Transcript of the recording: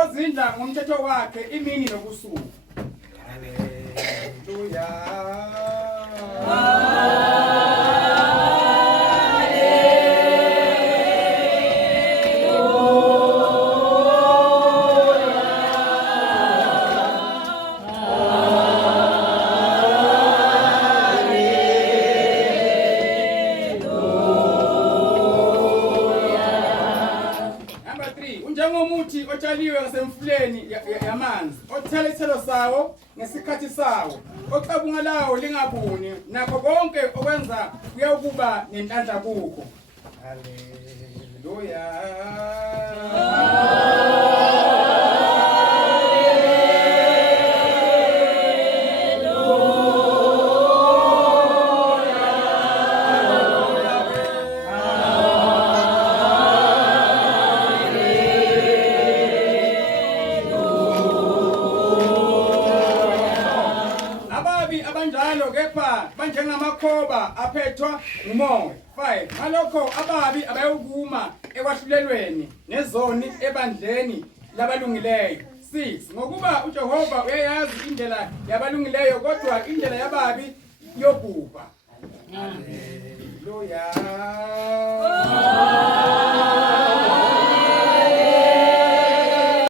ozindla ngomthetho wakhe imini nobusuku. Haleluya. Unjengomuthi otshaliwe ngasemfuleni yamanzi, othela isithelo sawo ngesikhathi sawo, ocabunga lawo lingabuni, nakho konke okwenza kuyakuba nenhlanhla kukho. Haleluya. Abanjalo kepha banjengamakhoba aphethwa ngumoya. 5. Ngalokho ababi abayokuma ekwahlulelweni nezoni ebandleni labalungileyo. 6. Ngokuba uJehova uyayazi indlela yabalungileyo kodwa indlela yababi yobhuba. Haleluya.